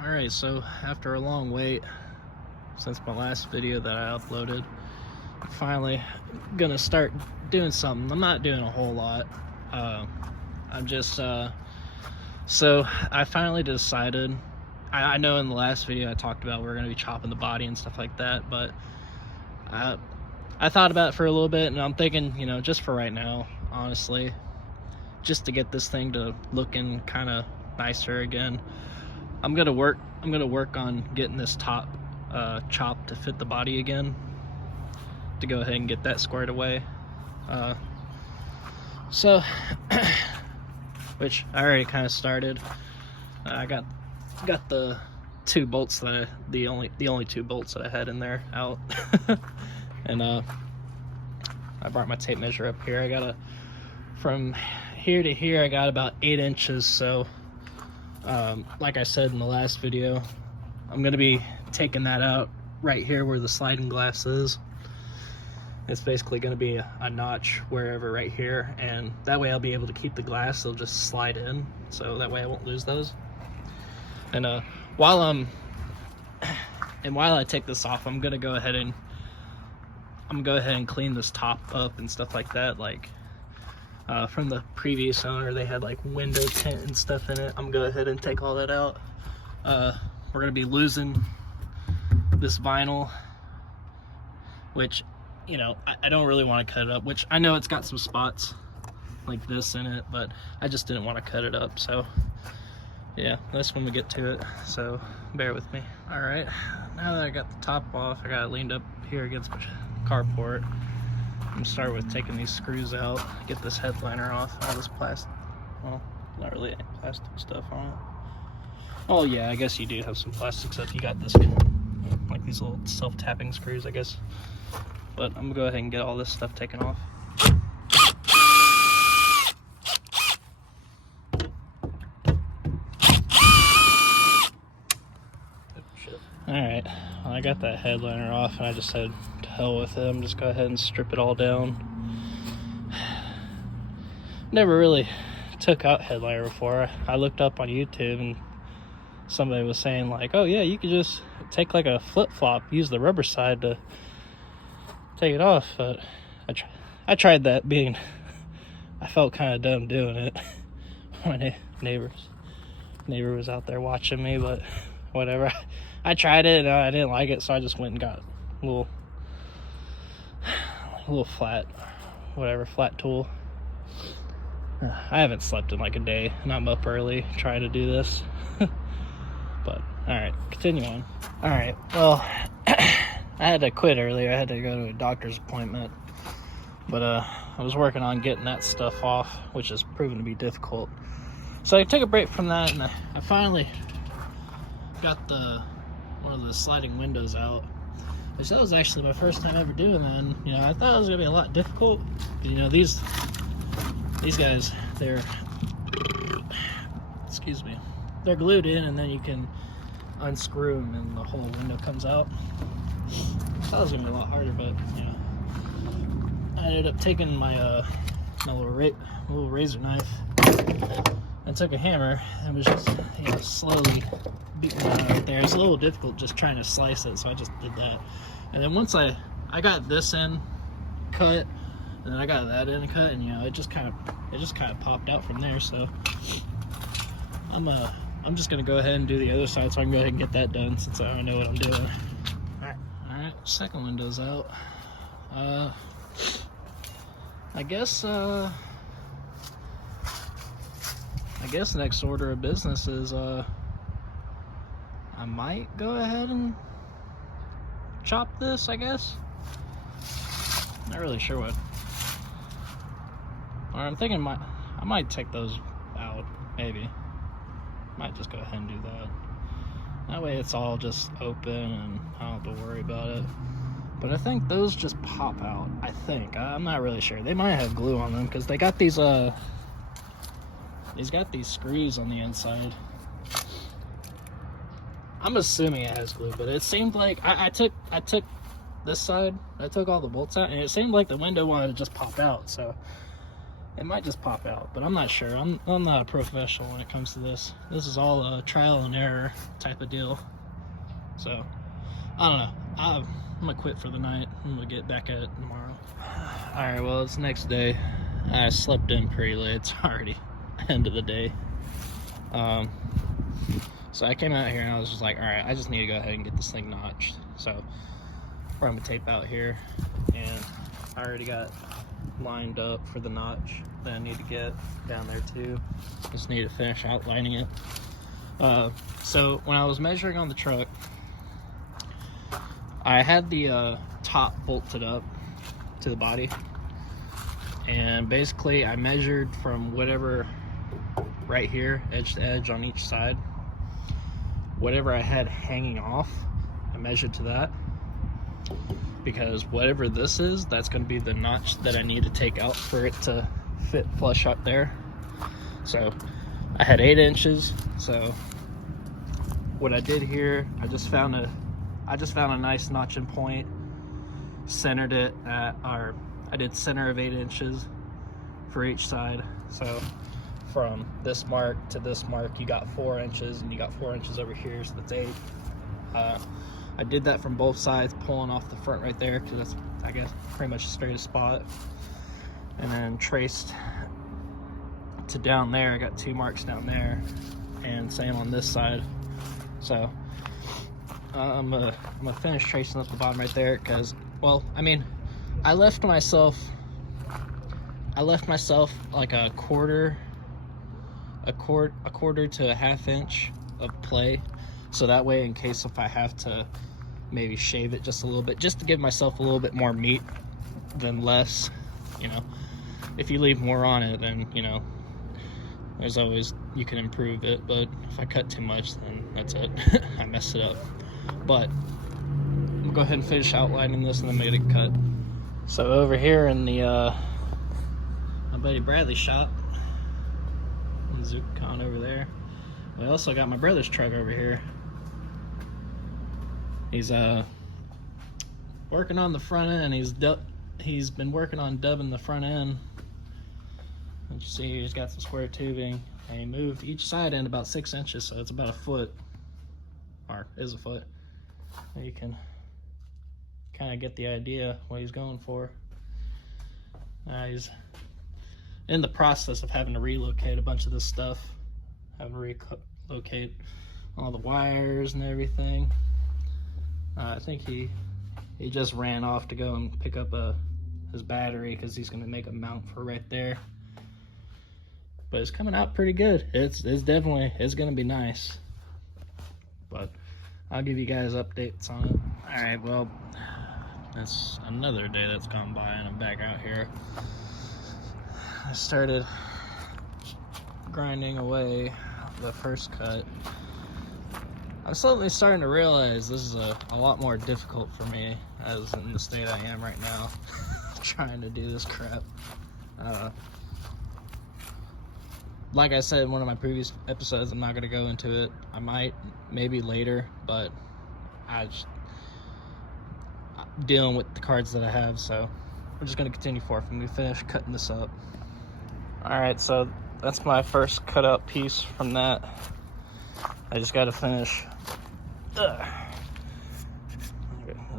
Alright, so after a long wait since my last video that I uploaded, I'm finally gonna start doing something. I'm not doing a whole lot. I'm just so I finally decided, I know in the last video I talked about we're gonna be chopping the body and stuff like that, but I thought about it for a little bit, and I'm thinking, you know, just for right now, honestly, just to get this thing to looking kind of nicer again, I'm gonna work on getting this top chopped to fit the body again, to go ahead and get that squared away. So which I already kind of started. I got the two bolts that the only two bolts that I had in there out. And I brought my tape measure up here. I got from here to here I got about 8 inches. So like I said in the last video, I'm gonna be taking that out right here where the sliding glass is. It's basically going to be a notch wherever right here, and that way I'll be able to keep the glass. They'll just slide in, so that way I won't lose those. And while I take this off, I'm gonna go ahead and clean this top up and stuff like that. Like from the previous owner, they had like window tint and stuff in it. I'm gonna go ahead and take all that out. We're gonna be losing this vinyl, which, you know, I don't really want to cut it up, which I know it's got some spots like this in it, but I just didn't want to cut it up. So yeah, that's when we get to it, so bear with me. All right, now that I got the top off, I got it leaned up here against my carport. I'm gonna start with taking these screws out, get this headliner off, all this plastic, well, not really any plastic stuff on it. Oh yeah, I guess you do have some plastic stuff. You got this, like these little self-tapping screws, I guess. But I'm gonna go ahead and get all this stuff taken off. Alright, well, I got that headliner off, and I just said, to hell with it, I'm just go ahead and strip it all down. Never really took out headliner before. I looked up on YouTube, and somebody was saying like, oh yeah, you could just take like a flip-flop, use the rubber side to take it off. But I tried that, I felt kind of dumb doing it. My neighbor was out there watching me, but whatever. I tried it and I didn't like it, so I just went and got a little flat tool. I haven't slept in like a day, and I'm up early trying to do this. But all right, continue on. All right, well, I had to quit earlier. I had to go to a doctor's appointment, but I was working on getting that stuff off, which has proven to be difficult. So I took a break from that, and I finally got one of the sliding windows out, which that was actually my first time ever doing that. And, you know, I thought it was gonna be a lot difficult. You know, these guys, they're glued in, and then you can unscrew them and the whole window comes out. I thought it was gonna be a lot harder, but you know, I ended up taking my my little razor knife and took a hammer and was just, you know, slowly beating it out right there. It's a little difficult just trying to slice it, so I just did that. And then once I got this in cut, and then I got that in cut, and you know, it just kind of popped out from there. So I'm just gonna go ahead and do the other side, so I can go ahead and get that done, since I know what I'm doing. Alright, second window's out. I guess next order of business is I might go ahead and chop this, I guess. Not really sure what. Or I'm thinking I might take those out, maybe. Might just go ahead and do that. That way it's all just open and I don't have to worry about it. But I think those just pop out. I think. I'm not really sure. They might have glue on them, because they got these screws on the inside. I'm assuming it has glue, but it seemed like I took this side, I took all the bolts out, and it seemed like the window wanted to just pop out. So It might just pop out, but I'm not sure. I'm not a professional when it comes to this. This is all a trial and error type of deal. So, I don't know. I'm gonna quit for the night. I'm gonna get back at it tomorrow. Alright, well, it's next day. I slept in pretty late. It's already end of the day. So I came out here and I was just like, alright, I just need to go ahead and get this thing notched. So, we're gonna tape out here, and I already got lined up for the notch that I need to get down there too. Just need to finish outlining it. So when I was measuring on the truck, I had the top bolted up to the body, and basically I measured from whatever right here, edge to edge on each side, whatever I had hanging off, I measured to that, because whatever this is, that's going to be the notch that I need to take out for it to fit flush up there. So I had 8 inches. So what I did here, I just found a nice notching point, centered it at I did center of 8 inches for each side. So from this mark to this mark, you got 4 inches, and you got 4 inches over here, so that's 8. I did that from both sides, pulling off the front right there, because that's, I guess, pretty much the straightest spot. And then traced to down there. I got 2 marks down there, and same on this side. So I'm gonna finish tracing up the bottom right there, because, well, I mean, I left myself like a quarter to a half inch of play, so that way, in case if I have to maybe shave it just a little bit, just to give myself a little bit more meat than less. You know, if you leave more on it, then, you know, there's always, you can improve it. But if I cut too much, then that's it. I messed it up. But I'm gonna go ahead and finish outlining this, and then get it cut. So over here in the my buddy Bradley's shop, Zucon over there, I also got my brother's truck over here. He's working on the front end. He's been working on dubbing the front end. You see, he's got some square tubing, and he moved each side end about 6 inches, so it's about a foot, or is a foot. And you can kind of get the idea what he's going for. He's in the process of having to relocate a bunch of this stuff, having to relocate all the wires and everything. I think he just ran off to go and pick up his battery, because he's going to make a mount for right there. But it's coming out pretty good. It's definitely, it's going to be nice. But I'll give you guys updates on it. Alright, well, that's another day that's gone by, and I'm back out here. I started grinding away the first cut. I'm slowly starting to realize this is a lot more difficult for me, as in the state I am right now, trying to do this crap. Like I said in one of my previous episodes, I'm not going to go into it. I might, maybe later, but I'm dealing with the cards that I have, so we're just going to continue forth. I'm going to finish cutting this up. Alright, so that's my first cut out piece from that. I just got to finish.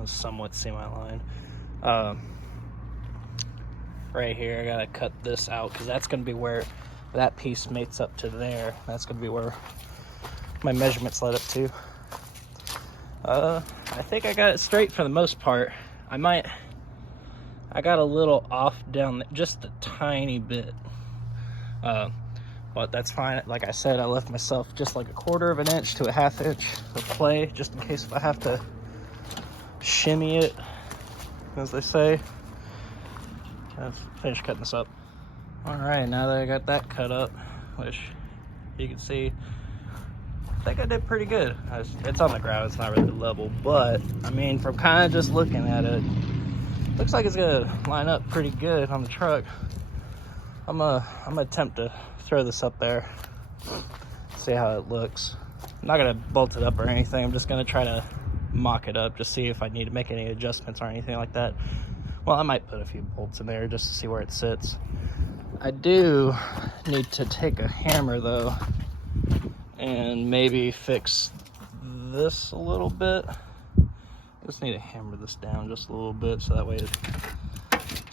Somewhat semi-line. Right here, I got to cut this out, because that's going to be where that piece mates up to there. That's going to be where my measurements led up to. I think I got it straight for the most part. I got a little off down there, just a tiny bit. But that's fine. Like I said, I left myself just like a quarter of an inch to a half inch of play, just in case if I have to shimmy it, as they say. I've finished cutting this up. Alright, now that I got that cut up, which you can see, I think I did pretty good. It's on the ground, it's not really level, but I mean, from kind of just looking at it, looks like it's gonna line up pretty good on the truck. I'm gonna attempt to throw this up there, see how it looks. I'm not gonna bolt it up or anything. I'm just gonna try to mock it up, just see if I need to make any adjustments or anything like that. Well, I might put a few bolts in there just to see where it sits. I do need to take a hammer though and maybe fix this a little bit. I just need to hammer this down just a little bit so that way it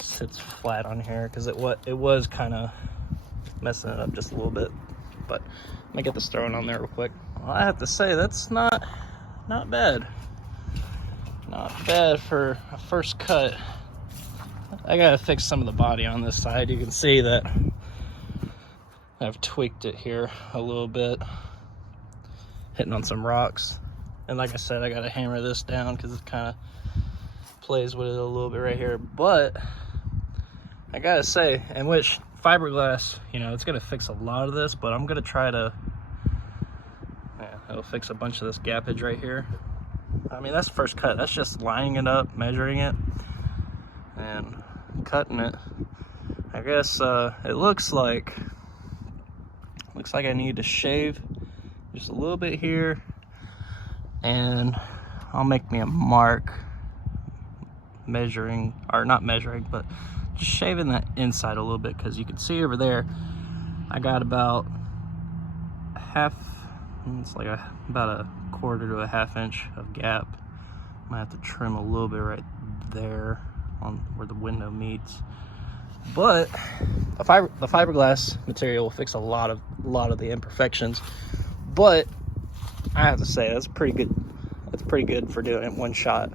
sits flat on here, because it was kind of messing it up just a little bit. But let me get this thrown on there real quick. Well, I have to say that's not bad. Not bad for a first cut. I gotta fix some of the body on this side. You can see that I've tweaked it here a little bit, hitting on some rocks. And like I said, I gotta hammer this down because it kind of plays with it a little bit right here. But I gotta say, and which fiberglass, you know, it's gonna fix a lot of this, but I'm gonna try to, yeah, it'll fix a bunch of this gappage right here. I mean, that's the first cut. That's just lining it up, measuring it, and cutting it. I guess it looks like I need to shave just a little bit here, and I'll make me a mark measuring, or not measuring, but just shaving that inside a little bit, because you can see over there I got about half, it's like about a quarter to a half inch of gap. I might have to trim a little bit right there on where the window meets. But the fiberglass material will fix a lot of the imperfections. But I have to say that's pretty good. That's pretty good for doing it in one shot.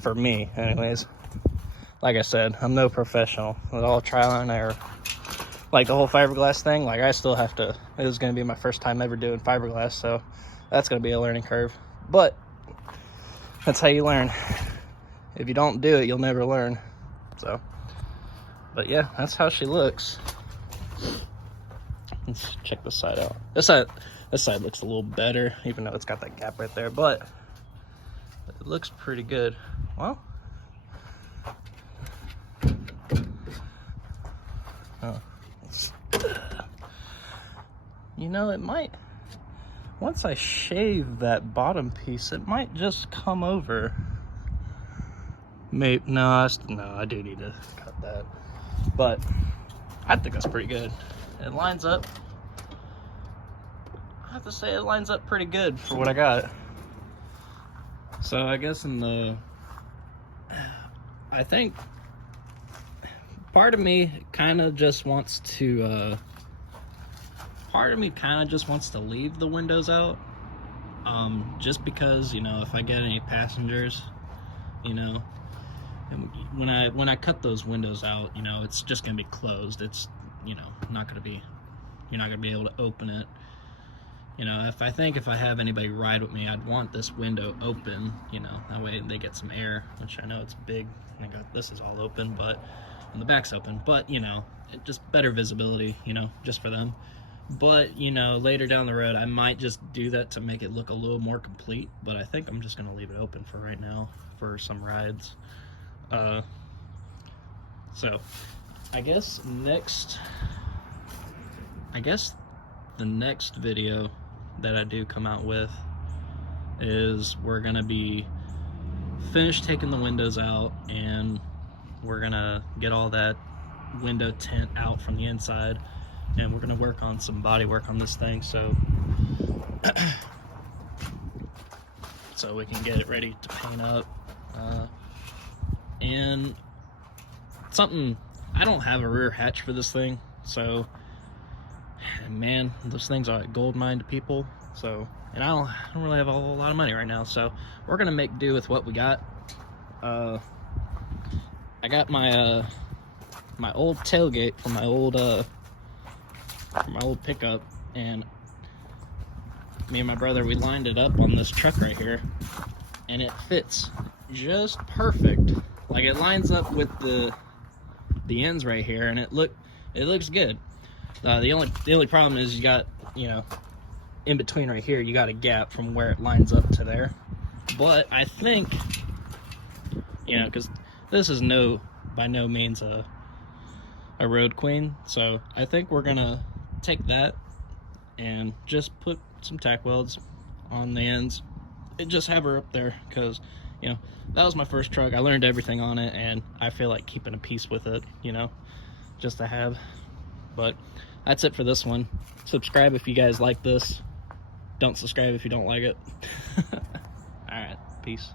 For me, anyways. Like I said, I'm no professional. It's all trial and error. Like the whole fiberglass thing, like I still have to, this is going to be my first time ever doing fiberglass, so that's going to be a learning curve. But that's how you learn. If you don't do it, you'll never learn. So, but yeah, that's how she looks. Let's check this side out. This side looks a little better, even though it's got that gap right there, but it looks pretty good. Well, you know, it might, once I shave that bottom piece, it might just come over. Maybe, no, I do need to cut that. But I think that's pretty good. It lines up. I have to say it lines up pretty good for what I got. So I guess I think part of me kind of just wants to leave the windows out, just because, you know, if I get any passengers, you know, and when I cut those windows out, you know, it's just gonna be closed. It's, you know, you're not gonna be able to open it. You know, if I have anybody ride with me, I'd want this window open, you know, that way they get some air, which I know it's big. This is all open, but, and the back's open, but, you know, just better visibility, you know, just for them. But, you know, later down the road, I might just do that to make it look a little more complete, but I think I'm just going to leave it open for right now for some rides. So, I guess the next video that I do come out with is we're going to be finished taking the windows out, and we're going to get all that window tint out from the inside. And we're gonna work on some body work on this thing, so we can get it ready to paint up. And something, I don't have a rear hatch for this thing, so man, those things are a gold mine to people. So, and I don't really have a whole lot of money right now, so we're gonna make do with what we got. I got my my old tailgate from my old pickup, and me and my brother, we lined it up on this truck right here, and it fits just perfect. Like, it lines up with the ends right here, and it looks good. The only problem is you got, you know, in between right here, you got a gap from where it lines up to there. But I think, you know, because this is by no means a road queen, so I think we're gonna take that and just put some tack welds on the ends and just have her up there, because, you know, that was my first truck. I learned everything on it, and I feel like keeping a piece with it, you know. just to have. But that's it for this one. Subscribe if you guys like this. Don't subscribe if you don't like it. All right, peace.